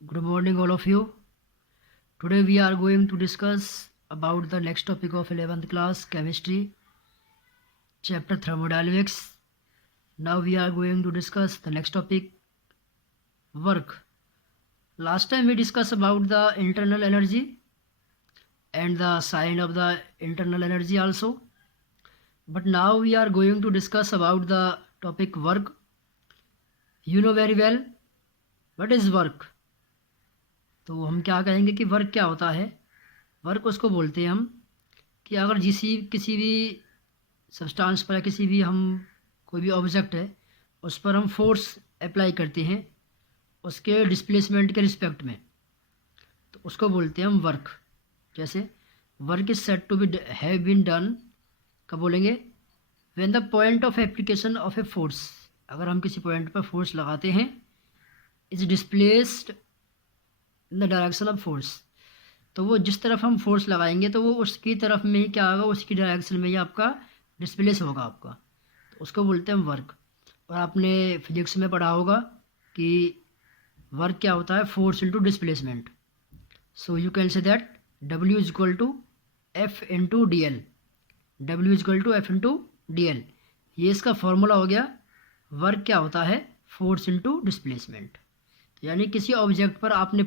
Good morning, all of you. Today we are going to discuss about the next topic of 11th class chemistry, chapter thermodynamics. Now we are going to discuss the next topic, work. Last time we discussed about the internal energy and the sign of the internal energy also. But now we are going to discuss about the topic work. You know very well what is work. तो हम क्या कहेंगे कि work क्या होता है. Work उसको बोलते हैं हम कि अगर किसी भी सब्सटेंस पर या किसी भी हम कोई भी ऑब्जेक्ट है उस पर हम फोर्स अप्लाई करते हैं उसके डिस्प्लेसमेंट के रिस्पेक्ट में, तो उसको बोलते हैं हम वर्क. जैसे work is said to be have been done, कब बोलेंगे? When the point of application of a force, अगर हम किसी पॉइंट पर फोर्स लगाते हैं, is displaced in the direction of force, तो वो जिस तरफ हम फोर्स लगाएंगे तो वो उसकी तरफ में ही क्या होगा, उसकी डायरेक्शन में ही आपका डिस्प्लेस होगा आपका, तो उसको बोलते हैं वर्क. और आपने फिजिक्स में पढ़ा होगा कि वर्क क्या होता है, force into displacement. So you can say that W is equal to F into D L. W is equal to F into D L, ये इसका फॉर्मूला हो गया. वर्क क्या होता है, फोर्स इनटू डिस्प्लेसमेंट. यानी किसी ऑब्जेक्ट पर आपने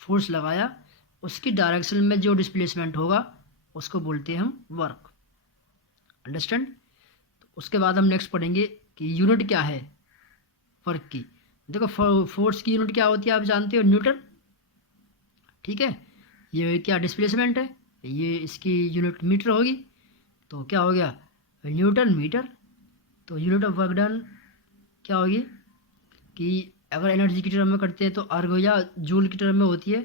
फोर्स लगाया, उसकी डायरेक्शन में जो डिस्प्लेसमेंट होगा उसको बोलते हैं हम वर्क. अंडरस्टैंड? तो उसके बाद हम नेक्स्ट पढ़ेंगे कि यूनिट क्या है वर्क की. देखो फोर्स की यूनिट क्या होती है आप जानते हो, न्यूटन. ठीक है, ये क्या डिस्प्लेसमेंट है, ये इसकी यूनिट मीटर होगी. तो क्या हो गया, न्यूटन मीटर. तो यूनिट ऑफ वर्क डन क्या होगी कि अगर एनर्जी की टर्म में करते हैं तो अर्ग या जूल की टर्म में होती है.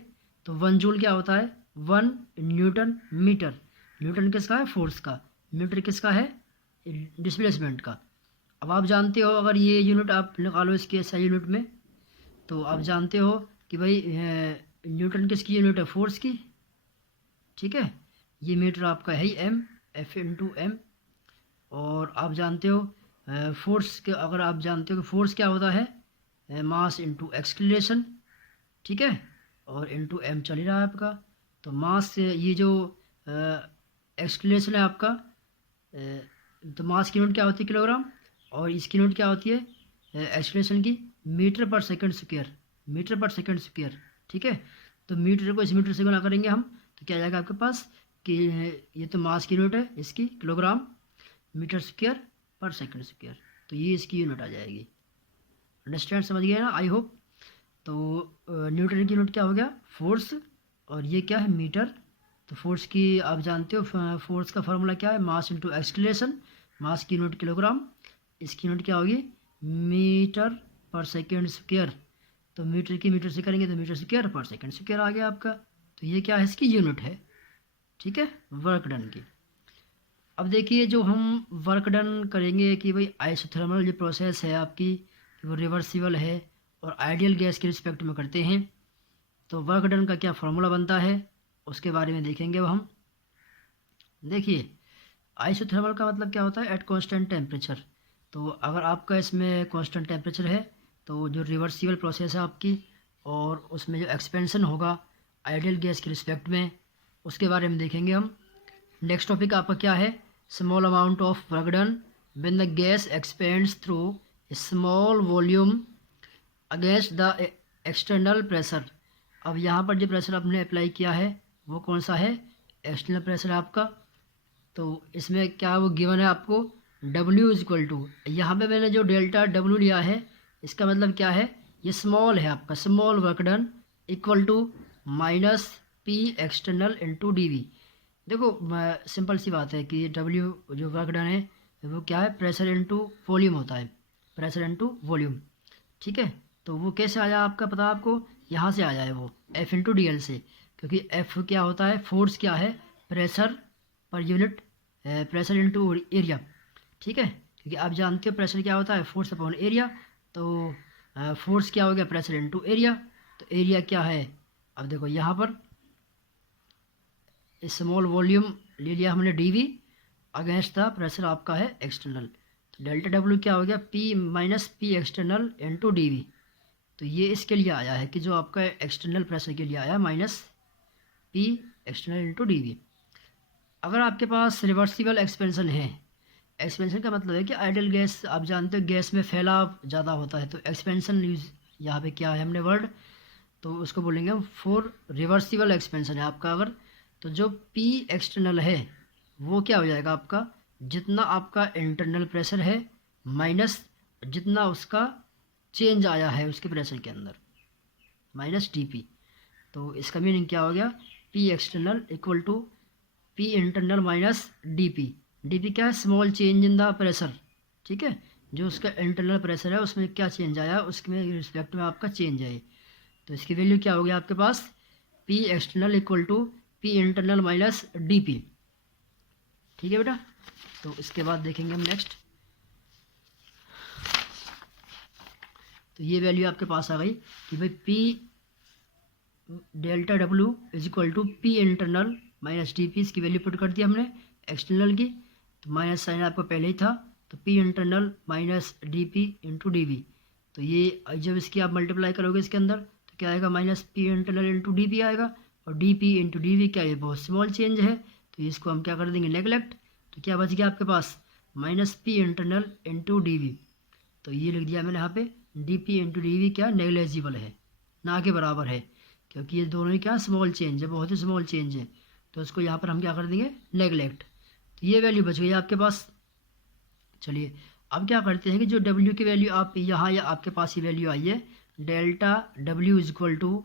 तो 1 जूल क्या होता है, 1 न्यूटन मीटर. न्यूटन किसका है, फोर्स का. मीटर किसका है, डिस्प्लेसमेंट का. अब आप जानते हो, अगर ये यूनिट आप निकालो इसके SI यूनिट में, तो आप जानते हो कि भाई न्यूटन किसकी यूनिट है, फोर्स की. ठीक है, ये मीटर आपका है ही M, F इंटू एम. और आप जानते हो फोर्स के, अगर आप जानते हो कि फोर्स क्या होता है, मास इंटू एक्सलेशन. ठीक है, और इंटू एम चल ही रहा है आपका. तो मास से ये जो एक्सलेशन है आपका, तो मास की यूनिट क्या होती है, किलोग्राम. और इसकी यूनिट क्या होती है एक्सलेशन की, मीटर पर सेकंड स्क्वायर. मीटर पर सेकंड स्क्वायर. ठीक है, तो मीटर को इस मीटर से गुना करेंगे हम, तो क्या जाएगा आपके पास कि ये तो मास की यूनिट है इसकी, किलोग्राम मीटर स्क्वायर पर सेकंड स्क्वायर. तो ये इसकी यूनिट आ जाएगी. अंडरस्टैंड, समझ गए ना, आई होप. तो न्यूटन की यूनिट क्या हो गया, फोर्स, और ये क्या है, मीटर. तो फोर्स की आप जानते हो, फोर्स का फार्मूला क्या है, मास इंटू एक्सलेशन. मास की यूनिट किलोग्राम, इसकी यूनिट क्या होगी, मीटर पर सेकेंड स्क्वायर. तो मीटर की मीटर से करेंगे तो मीटर स्क्वायर पर सेकेंड स्क्वायर आ गया आपका. तो ये क्या है, इसकी यूनिट है. ठीक है, वर्क डन की. अब देखिए जो हम वर्क डन करेंगे कि भाई आइसोथर्मल जो प्रोसेस है आपकी, वो रिवर्सिबल है और आइडियल गैस के रिस्पेक्ट में करते हैं. तो वर्क डन का क्या फार्मूला बनता है उसके बारे में देखेंगे अब हम. देखिए आइसोथर्मल का मतलब क्या होता है, एट कांस्टेंट टेम्परेचर. तो अगर आपका इसमें कांस्टेंट टेम्परेचर है तो जो रिवर्सिबल प्रोसेस है आपकी, और उसमें जो एक्सपेंशन होगा आइडियल गैस के रिस्पेक्ट में, उसके बारे में देखेंगे हम. नेक्स्ट टॉपिक आपका क्या है, small amount of work done when the gas expends through small volume against the external pressure. अब यहाँ पर जो प्रेशर आपने अप्लाई किया है वो कौन सा है, एक्सटर्नल प्रेशर आपका. तो इसमें क्या वो गिवन है आपको, W इज इक्वल टू, यहाँ पर मैंने जो डेल्टा W लिया है इसका मतलब क्या है, ये स्मॉल है आपका, small work done equal to minus P external into DV. देखो सिंपल सी बात है कि W जो वर्क डन है वो क्या है, प्रेशर इनटू वॉल्यूम होता है, प्रेशर इनटू वॉल्यूम. ठीक है, तो वो कैसे आया आपका, पता आपको, यहाँ से आया है वो F इंटू डी एल से. क्योंकि F क्या होता है, फोर्स क्या है, pressure per unit, pressure into area. ठीक है, क्योंकि आप जानते हो प्रेशर क्या होता है, फोर्स अपॉन एरिया. तो फोर्स क्या हो गया, प्रेशर इनटू एरिया. तो एरिया क्या है, अब देखो यहाँ पर स्मॉल वॉल्यूम ले लिया हमने DV अगेंस्ट द प्रेशर आपका है एक्सटर्नल. तो डेल्टा W क्या हो गया, P minus P external into DV. तो ये इसके लिए आया है कि जो आपका एक्सटर्नल प्रेशर के लिए आया minus P external into D V. अगर आपके पास रिवर्सिबल एक्सपेंशन है, एक्सपेंशन का मतलब है कि आइडियल गैस आप जानते हो गैस में फैलाव ज़्यादा होता है, तो एक्सपेंशन यूज यहाँ पे क्या है हमने वर्ड, तो उसको बोलेंगे हम फॉर रिवर्सिबल एक्सपेंशन है आपका। अगर तो जो पी एक्सटर्नल है वो क्या हो जाएगा आपका, जितना आपका इंटरनल प्रेशर है माइनस जितना उसका चेंज आया है उसके प्रेशर के अंदर माइनस डी पी। तो इसका मीनिंग क्या हो गया, P external equal to P internal minus D P. D P क्या है, small change in the pressure, ठीक है, जो उसका इंटरनल प्रेशर है उसमें क्या चेंज आया उसके रिस्पेक्ट में आपका चेंज है। तो इसकी वैल्यू क्या हो गया आपके पास, P external equal to P internal minus D P. ठीक है बेटा, तो इसके बाद देखेंगे हम नेक्स्ट। तो ये वैल्यू आपके पास आ गई कि भाई P delta W is equal to P internal minus D P. इसकी वैल्यू पुट कर दी हमने एक्सटर्नल की, तो माइनस साइन आपको पहले ही था, तो P internal minus D P into D V. तो ये जब इसकी आप मल्टीप्लाई करोगे इसके अंदर तो क्या आएगा, minus P internal into D P आएगा, और D P into D V क्या है, बहुत स्मॉल चेंज है, तो इसको हम क्या कर देंगे नेगलेक्ट। तो क्या बच गया आपके पास, minus P internal into D V. तो ये लिख दिया मैंने यहाँ पे, d P into D V क्या नेग्लेजिबल है, ना के बराबर है, क्योंकि ये दोनों ही क्या स्मॉल चेंज है, बहुत ही स्मॉल चेंज है, तो उसको यहाँ पर हम क्या कर देंगे नेगलेक्ट। तो ये वैल्यू बच गई आपके पास। चलिए अब क्या करते हैं कि जो W की वैल्यू आप यहाँ या आपके पास ये वैल्यू आई है delta W is equal to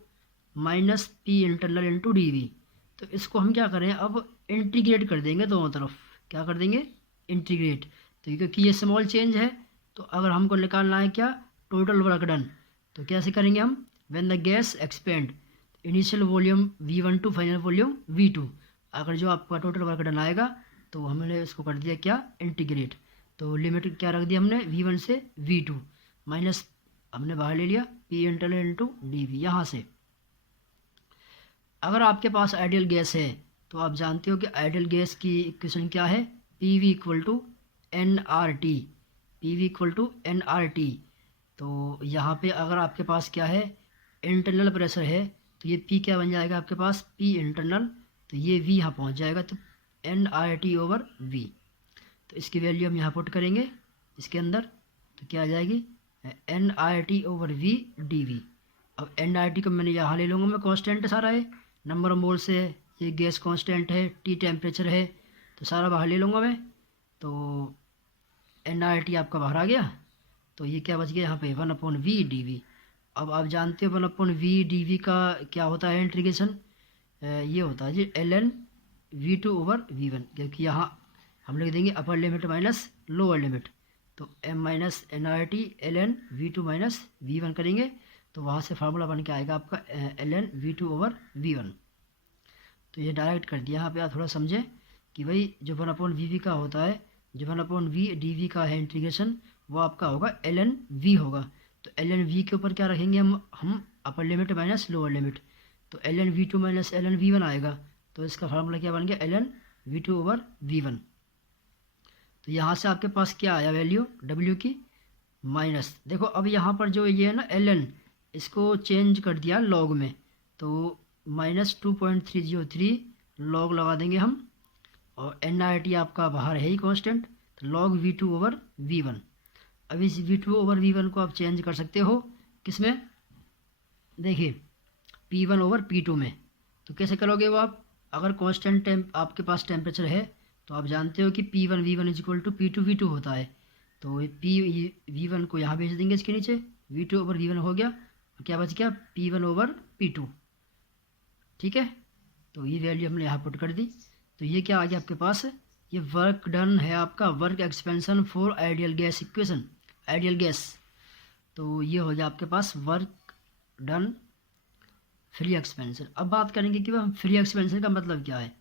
minus P internal into D V. तो इसको हम क्या करें, अब इंटीग्रेट कर देंगे दोनों तरफ, क्या कर देंगे इंटीग्रेट। तो क्योंकि ये स्मॉल चेंज है तो अगर हमको निकालना है क्या टोटल वर्क डन, तो कैसे करेंगे हम, when the gas expand initial volume V1 to final volume V2। अगर जो आपका टोटल वर्क डन आएगा तो हमने इसको कर दिया क्या इंटीग्रेट। तो लिमिट क्या रख दिया हमने V1 से V2 माइनस हमने बाहर ले लिया P internal into D V. यहाँ से अगर आपके पास आइडियल गैस है तो आप जानते हो कि आइडियल गैस की इक्वेशन क्या है, P V equal to N R T, P V equal to N R T. तो यहाँ पे अगर आपके पास क्या है इंटरनल प्रेशर है तो ये पी क्या बन जाएगा आपके पास, पी इंटरनल, तो ये वी यहाँ पहुँच जाएगा, तो N R T over V. तो इसकी वैल्यू हम यहाँ पुट करेंगे इसके अंदर, तो क्या आ जाएगी N R T over V D V. अब एन आर टी को मैंने यहाँ ले लूँगा मैं, कांस्टेंट सारा है, नंबर ऑफ मोल से ये गैस कांस्टेंट है, टी टेम्परेचर है, तो सारा बाहर ले लूँगा मैं। तो एन आर टी आपका बाहर आ गया, तो ये क्या बच गया यहाँ पे 1/v/dv। अब आप जानते हो 1/v/dv का क्या होता है इंटीग्रेशन, ये होता है जी ln v2 ओवर v1, क्योंकि यहाँ हम लिख देंगे upper limit minus lower limit, तो m minus N R T ln v2 minus v1 करेंगे, तो वहाँ से फार्मूला बन के आएगा आपका ln v2 ओवर v1। तो ये डायरेक्ट कर दिया, यहाँ पे आप थोड़ा समझें कि भाई जो 1/v का होता है, जो 1/v/dv का है इंटीग्रेशन, वो आपका होगा ln v होगा। तो ln v के ऊपर क्या रखेंगे हम अपर लिमिट माइनस लोअर लिमिट, तो ln v2 minus ln v1 आएगा, तो इसका फार्मूला क्या बन गया ln v2 ओवर v1। तो यहाँ से आपके पास क्या आया वैल्यू w की माइनस, देखो अब यहाँ पर जो ये है ना ln, इसको चेंज कर दिया लॉग में, तो माइनस 2.303 लॉग लगा देंगे हम, और एन आर टी आपका बाहर है ही कांस्टेंट, तो लॉग v2 ओवर v1। अब इस v2 ओवर v1 को आप चेंज कर सकते हो किसमें, देखिए p1 ओवर p2 में। तो कैसे करोगे वो आप, अगर कांस्टेंट आपके पास टेम्परेचर है तो आप जानते हो कि p1 v1 is equal to p2 v2 होता है, तो p v1 को यहाँ भेज देंगे इसके नीचे, v2 ओवर v1 हो गया, और क्या बच गया p1 ओवर p2। ठीक है, तो ये वैल्यू हमने यहाँ पुट कर दी। तो ये क्या आ गया आपके पास, ये वर्क डन है आपका, work expansion for ideal gas equation, ideal gas. तो ये हो गया आपके पास वर्क डन फ्री एक्सपेंशन। अब बात करेंगे कि वह फ्री एक्सपेंशन का मतलब क्या है,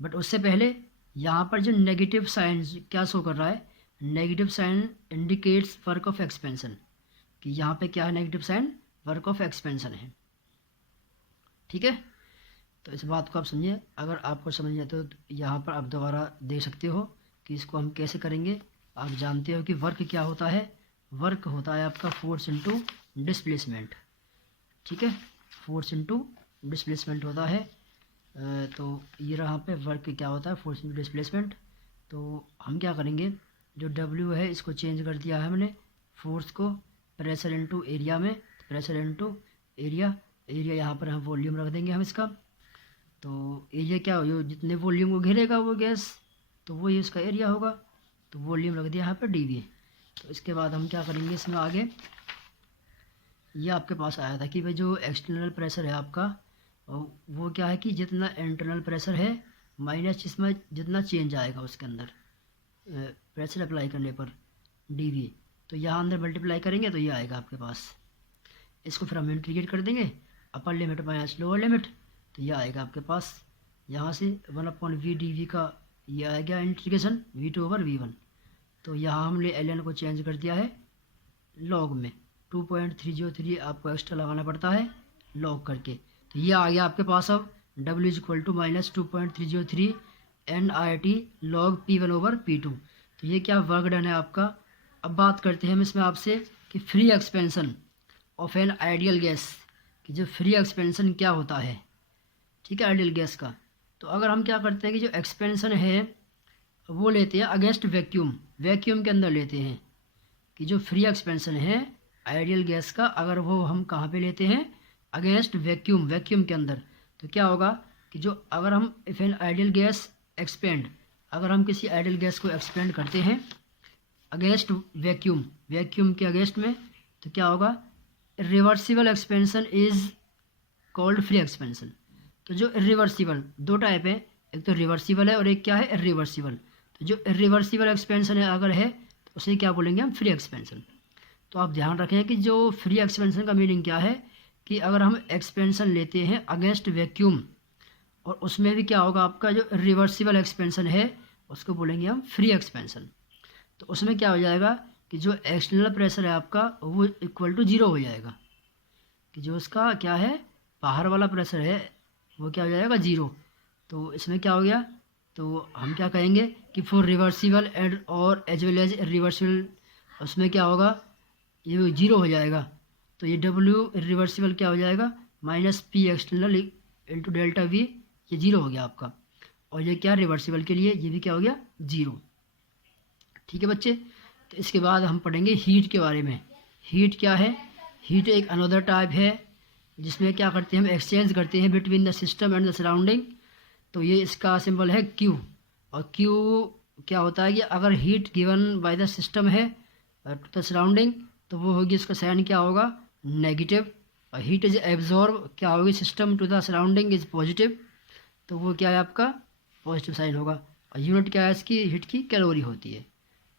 बट उससे पहले यहाँ पर जो नेगेटिव साइन क्या शो कर रहा है, negative sign indicates work of expansion, कि यहाँ पे क्या है negative sign, work of expansion है। ठीक है, तो इस बात को आप समझिए, अगर आपको समझ नहीं आता तो यहाँ पर आप दोबारा देख सकते हो कि इसको हम कैसे करेंगे। आप जानते हो कि वर्क क्या होता है, वर्क होता है आपका फोर्स इनटू डिस्प्लेसमेंट, ठीक है, फोर्स इनटू डिस्प्लेसमेंट होता है। तो ये रहा पे वर्क क्या होता है, फोर्स इनटू डिस्प्लेसमेंट। तो हम क्या करेंगे, जो डब्ल्यू है इसको चेंज कर दिया है हमने फोर्स को प्रेशर इनटू एरिया में, प्रेशर इनटू एरिया, एरिया यहाँ पर हम वॉल्यूम रख देंगे हम इसका। तो एरिया क्या हो, जितने वॉल्यूम को घेरेगा वो गैस, तो वो ये इसका एरिया होगा। तो वॉल्यूम रख दिया यहाँ पर डी वी। तो इसके बाद हम क्या करेंगे इसमें आगे, ये आपके पास आया था कि भाई जो एक्सटर्नल प्रेशर है आपका, वो क्या है कि जितना इंटरनल प्रेशर है माइनस इसमें जितना चेंज आएगा उसके अंदर प्रेशर अप्लाई करने पर डी वी, तो यहाँ अंदर मल्टीप्लाई करेंगे तो ये आएगा आपके पास। इसको फिर हम इंटीग्रेट कर देंगे, upper limit minus lower limit, तो ये आएगा आपके पास यहाँ से 1/v का ये आ गया इंटीग्रेशन v2/v1। तो यहाँ हमने ln को चेंज कर दिया है लॉग में, 2.303 आपको एक्स्ट्रा लगाना पड़ता है लॉग करके। तो ये आ गया आपके पास अब w is -2.303 NRT log P1/P2। तो ये क्या वर्क डन है आपका। अब बात करते हैं हम इसमें आपसे कि free expansion of an ideal gas, कि जो फ्री एक्सपेंशन क्या होता है, ठीक है, आइडियल गैस का। तो अगर हम क्या करते हैं कि जो एक्सपेंशन है वो लेते हैं अगेंस्ट वैक्यूम, वैक्यूम के अंदर लेते हैं, कि जो फ्री एक्सपेंशन है आइडियल गैस का अगर वो हम कहाँ पे लेते हैं, अगेंस्ट वैक्यूम, वैक्यूम के अंदर, तो क्या होगा कि जो अगर हम if an ideal gas expand, अगर हम किसी आइडियल गैस को एक्सपेंड करते हैं अगेंस्ट वैक्यूम, वैक्यूम के अगेंस्ट में, तो क्या होगा, reversible expansion is called free expansion. तो जो इरिवर्सिबल, दो टाइप है, एक तो रिवर्सिबल है और एक क्या है, इरिवर्सिबल। तो जो इरिवर्सिबल एक्सपेंशन है अगर है तो उसे क्या बोलेंगे हम, फ्री एक्सपेंशन। तो आप ध्यान रखें कि जो फ्री एक्सपेंशन का मीनिंग क्या है, कि अगर हम एक्सपेंशन लेते हैं अगेंस्ट वैक्यूम और उसमें भी क्या होगा आपका जो रिवर्सिबल एक्सपेंशन है उसको बोलेंगे हम फ्री एक्सपेंशन। तो उसमें क्या हो जाएगा कि जो एक्सटर्नल प्रेशर है आपका वो इक्वल टू 0 हो जाएगा, कि जो उसका क्या है बाहर वाला प्रेशर है वो क्या हो जाएगा 0। तो इसमें क्या हो गया, तो हम क्या कहेंगे कि फॉर रिवर्सिबल एंड और एज वेल एज रिवर्सिबल, उसमें क्या होगा, ये 0 हो जाएगा। तो ये W रिवर्सिबल क्या हो जाएगा, -P external into delta V, ये 0 हो गया आपका। और ये क्या रिवर्सिबल के लिए ये भी क्या हो गया 0। ठीक है बच्चे। तो इसके बाद हम पढ़ेंगे हीट के बारे में। हीट क्या है, हीट एक अनदर टाइप है जिसमें क्या करते हैं हम एक्सचेंज करते हैं between the system and the surrounding. तो ये इसका सिंबल है Q, और Q क्या होता है कि अगर heat given by the system है टू द सराउंडिंग तो वो होगी, इसका साइन क्या होगा नेगेटिव, और हीट इज एब्जॉर्ब क्या होगी system to the surrounding is positive, तो वो क्या है आपका पॉजिटिव साइन होगा। और यूनिट क्या है इसकी, हीट की कैलोरी होती है।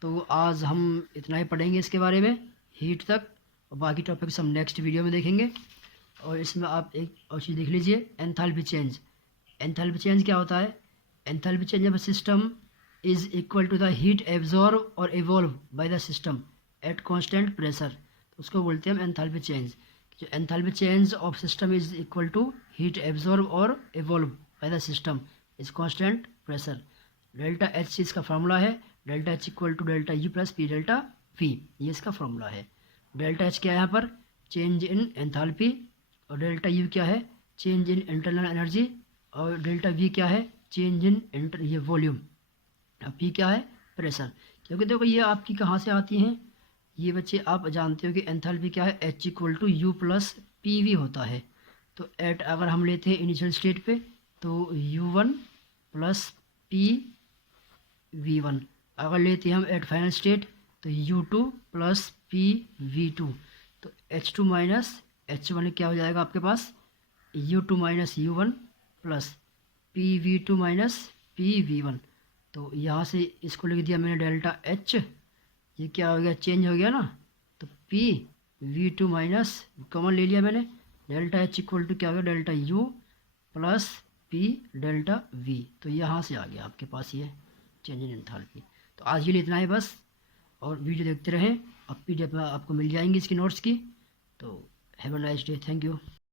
तो आज हम इतना ही पढ़ेंगे इसके बारे में हीट तक, और बाकी टॉपिक्स हम नेक्स्ट वीडियो में देखेंगे। और इसमें आप एक और चीज़ देख लीजिए, एंथैल्पी चेंज। एंथैल्पी चेंज क्या होता है, एंथैल्पी चेंज जब system is equal to the heat absorb और evolve by the system at constant pressure, तो उसको बोलते हैं हम एंथैल्पी चेंज। जो enthalpy change of system is equal to heat absorb और evolve by the system is constant pressure. Delta H इसका formula है, delta H equal to delta U plus P delta V, ये इसका formula है। Delta H क्या है यहाँ पर, चेंज इन एंथैल्पी, और डेल्टा U क्या है, चेंज इन इंटरनल एनर्जी, और डेल्टा V क्या है, चेंज इन ये वॉल्यूम, और P क्या है प्रेशर। क्योंकि देखो ये आपकी कहाँ से आती हैं, ये बच्चे आप जानते हो कि एंथैल्पी क्या है, H equal to U plus PV होता है। तो एट अगर हम लेते हैं इनिशियल स्टेट पे तो U1 प्लस PV1, अगर लेते हैं हम एट फाइनल स्टेट तो U2 प्लस PV2। तो H2 माइनस H1 क्या हो जाएगा आपके पास, U2 minus U1 plus PV2 minus PV1। तो यहाँ से इसको लिख दिया मैंने डेल्टा H, ये क्या हो गया चेंज हो गया ना, तो PV2 माइनस कॉमन ले लिया मैंने, डेल्टा H इक्वल टू क्या हो गया delta U plus P delta V। तो यहाँ से आ गया आपके पास ये चेंज इन एंथैल्पी। तो आज के लिए इतना ही बस, और वीडियो देखते रहें, अब PDF आपको मिल जाएंगी इसकी नोट्स की। तो have a nice day, thank you.